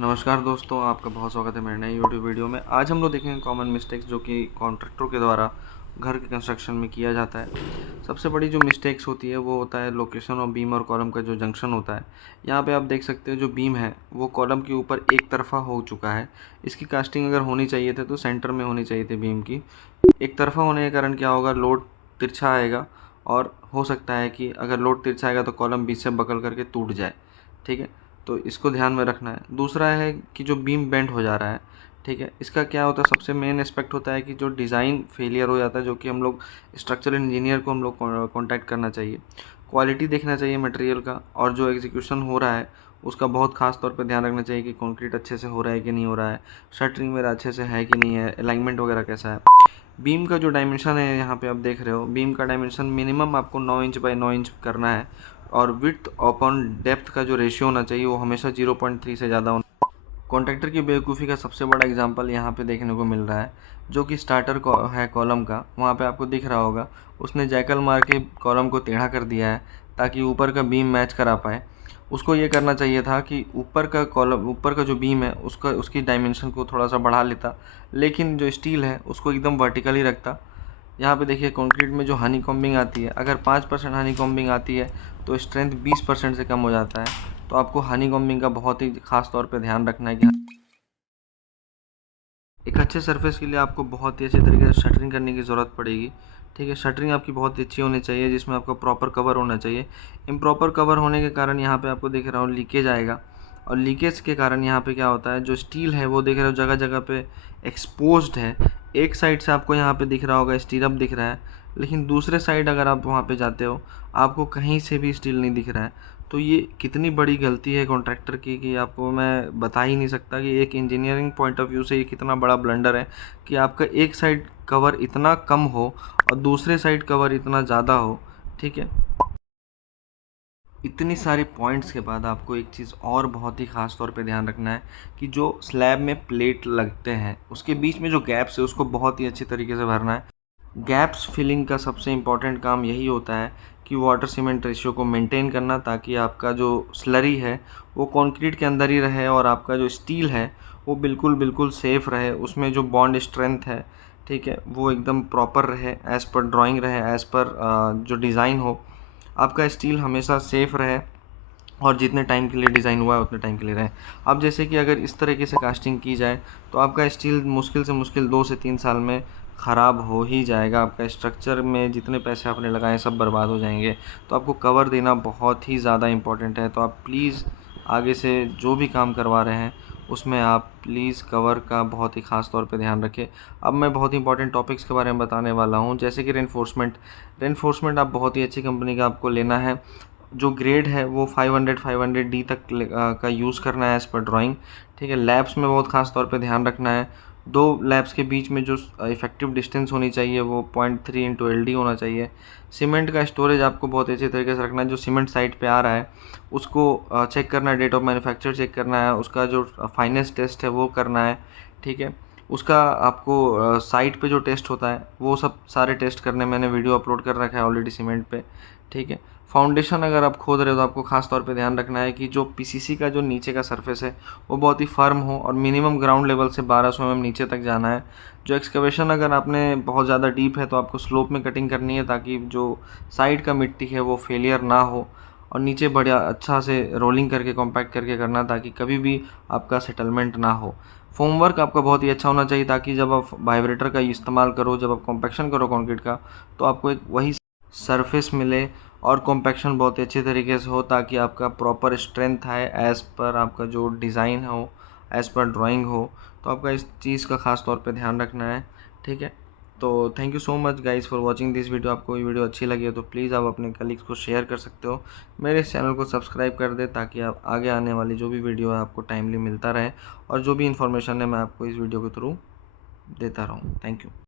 नमस्कार दोस्तों, आपका बहुत स्वागत है मेरे नए यूट्यूब वीडियो में। आज हम लोग देखेंगे कॉमन मिस्टेक्स जो कि कॉन्ट्रैक्टरों के द्वारा घर के कंस्ट्रक्शन में किया जाता है। सबसे बड़ी जो मिस्टेक्स होती है वो होता है लोकेशन और बीम और कॉलम का जो जंक्शन होता है। यहाँ पे आप देख सकते हो जो बीम है वो कॉलम के ऊपर एक तरफा हो चुका है। इसकी कास्टिंग अगर होनी चाहिए थी तो सेंटर में होनी चाहिए थी बीम की। एक तरफा होने के कारण क्या होगा, लोड तिरछा आएगा और हो सकता है कि अगर लोड तिरछा आएगा तो कॉलम बीच से बकल करके टूट जाए। ठीक है, तो इसको ध्यान में रखना है। दूसरा है कि जो बीम बेंड हो जा रहा है, ठीक है, इसका क्या होता है, सबसे मेन एस्पेक्ट होता है कि जो डिज़ाइन फेलियर हो जाता है, जो कि हम लोग स्ट्रक्चरल इंजीनियर को हम लोग कॉन्टैक्ट करना चाहिए। क्वालिटी देखना चाहिए मटेरियल का, और जो एग्जीक्यूशन हो रहा है उसका बहुत खास तौर पे ध्यान रखना चाहिए कि कंक्रीट अच्छे से हो रहा है कि नहीं हो रहा है, शटरिंग मेरा अच्छे से है कि नहीं है, अलाइनमेंट वगैरह कैसा है। बीम का जो डायमेंशन है यहाँ पे आप देख रहे हो, बीम का डायमेंशन मिनिमम आपको 9 इंच बाई 9 इंच करना है, और विड्थ अपॉन डेप्थ का जो रेशियो होना चाहिए वो हमेशा 0.3 से ज़्यादा होना। कॉन्ट्रैक्टर की बेवकूफ़ी का सबसे बड़ा एग्जांपल यहाँ पे देखने को मिल रहा है, जो कि स्टार्टर है कॉलम का, वहाँ पे आपको दिख रहा होगा उसने जैकल मार के कॉलम को टेढ़ा कर दिया है ताकि ऊपर का बीम मैच करा पाए। उसको ये करना चाहिए था कि ऊपर का कॉलम, ऊपर का जो बीम है उसका, उसकी डायमेंशन को थोड़ा सा बढ़ा लेता, लेकिन जो स्टील है उसको एकदम वर्टिकली रखता। यहाँ पे देखिए कंक्रीट में जो हनी कॉम्बिंग आती है, अगर 5% हनी कॉम्बिंग आती है तो स्ट्रेंथ 20% से कम हो जाता है। तो आपको हनी कॉम्बिंग का बहुत ही खास तौर पे ध्यान रखना है कि एक अच्छे सरफेस के लिए आपको बहुत ही अच्छे तरीके से शटरिंग करने की ज़रूरत पड़ेगी। ठीक है, शटरिंग आपकी बहुत ही अच्छी होनी चाहिए जिसमें आपका प्रॉपर कवर होना चाहिए। इम्प्रॉपर कवर होने के कारण यहाँ पे आपको दिख रहा हो लीकेज आएगा, और लीकेज के कारण यहाँ पे क्या होता है, जो स्टील है वो देख रहे हो जगह जगह पे एक्सपोज्ड है। एक साइड से आपको यहाँ पे दिख रहा होगा स्टीरअप दिख रहा है, लेकिन दूसरे साइड अगर आप वहाँ पे जाते हो आपको कहीं से भी स्टील नहीं दिख रहा है। तो ये कितनी बड़ी गलती है कॉन्ट्रैक्टर की कि आपको मैं बता ही नहीं सकता कि एक इंजीनियरिंग पॉइंट ऑफ व्यू से ये कितना बड़ा ब्लंडर है कि आपका एक साइड कवर इतना कम हो और दूसरे साइड कवर इतना ज़्यादा हो। ठीक है, इतनी सारे पॉइंट्स के बाद आपको एक चीज़ और बहुत ही ख़ास तौर पे ध्यान रखना है कि जो स्लैब में प्लेट लगते हैं उसके बीच में जो गैप्स है उसको बहुत ही अच्छी तरीके से भरना है। गैप्स फिलिंग का सबसे इम्पॉर्टेंट काम यही होता है कि वाटर सीमेंट रेशियो को मेंटेन करना, ताकि आपका जो स्लरी है वो कंक्रीट के अंदर ही रहे और आपका जो स्टील है वो बिल्कुल बिल्कुल सेफ़ रहे, उसमें जो बॉन्ड स्ट्रेंथ है, ठीक है, वो एकदम प्रॉपर रहे, एज़ पर ड्राइंग रहे, एज़ पर जो डिज़ाइन हो। आपका स्टील हमेशा सेफ़ रहे और जितने टाइम के लिए डिज़ाइन हुआ है उतने टाइम के लिए रहे। अब जैसे कि अगर इस तरीके से कास्टिंग की जाए तो आपका स्टील मुश्किल से मुश्किल 2 से 3 साल में ख़राब हो ही जाएगा। आपका स्ट्रक्चर में जितने पैसे आपने लगाए सब बर्बाद हो जाएंगे। तो आपको कवर देना बहुत ही ज़्यादा इम्पोर्टेंट है। तो आप प्लीज़ आगे से जो भी काम करवा रहे हैं उसमें आप प्लीज़ कवर का बहुत ही ख़ास तौर पे ध्यान रखें। अब मैं बहुत ही इंपॉर्टेंट टॉपिक्स के बारे में बताने वाला हूँ, जैसे कि रेनफोर्समेंट आप बहुत ही अच्छी कंपनी का आपको लेना है। जो ग्रेड है वो 500 डी तक का यूज़ करना है एज़ पर ड्राइंग। ठीक है, लैब्स में बहुत ख़ास तौर पे ध्यान रखना है। 2 लैब्स के बीच में जो इफ़ेक्टिव डिस्टेंस होनी चाहिए वो 0.3 इंटू LD होना चाहिए। सीमेंट का स्टोरेज आपको बहुत अच्छे तरीके से रखना है। जो सीमेंट साइट पे आ रहा है उसको चेक करना है, डेट ऑफ मैन्युफैक्चर चेक करना है, उसका जो फाइनेंस टेस्ट है वो करना है। ठीक है, उसका आपको साइट पे जो टेस्ट होता है वो सब सारे टेस्ट करने मैंने वीडियो अपलोड कर रखा है ऑलरेडी सीमेंट पे। ठीक है, फाउंडेशन अगर आप खोद रहे हो तो आपको खास तौर पे ध्यान रखना है कि जो PCC का जो नीचे का सरफेस है वो बहुत ही फर्म हो और मिनिमम ग्राउंड लेवल से 1200 mm नीचे तक जाना है। जो एक्सकवेशन अगर आपने बहुत ज़्यादा डीप है तो आपको स्लोप में कटिंग करनी है, ताकि जो साइड का मिट्टी है वो फेलियर ना हो, और नीचे बढ़िया अच्छा से रोलिंग करके कॉम्पैक्ट करके करना ताकि कभी भी आपका सेटलमेंट ना हो। फोमवर्क आपका बहुत ही अच्छा होना चाहिए ताकि जब आप वाइब्रेटर का इस्तेमाल करो, जब आप कॉम्पैक्शन करो कंक्रीट का, तो आपको एक वही सरफेस मिले और कॉम्पैक्शन बहुत ही अच्छे तरीके से हो, ताकि आपका प्रॉपर स्ट्रेंथ आए एज़ पर आपका जो डिज़ाइन हो, एज़ पर ड्राइंग हो। तो आपका इस चीज़ का ख़ास तौर पे ध्यान रखना है। ठीक है, तो thank you so much guys for watching this video. आपको ये वीडियो अच्छी लगी है तो प्लीज़ आप अपने कलीग्स को शेयर कर सकते हो। मेरे इस चैनल को सब्सक्राइब कर दें ताकि आप आगे आने वाली जो भी वीडियो है आपको टाइमली मिलता रहे, और जो भी इन्फॉर्मेशन है मैं आपको इस वीडियो के थ्रू देता रहूँ। Thank you.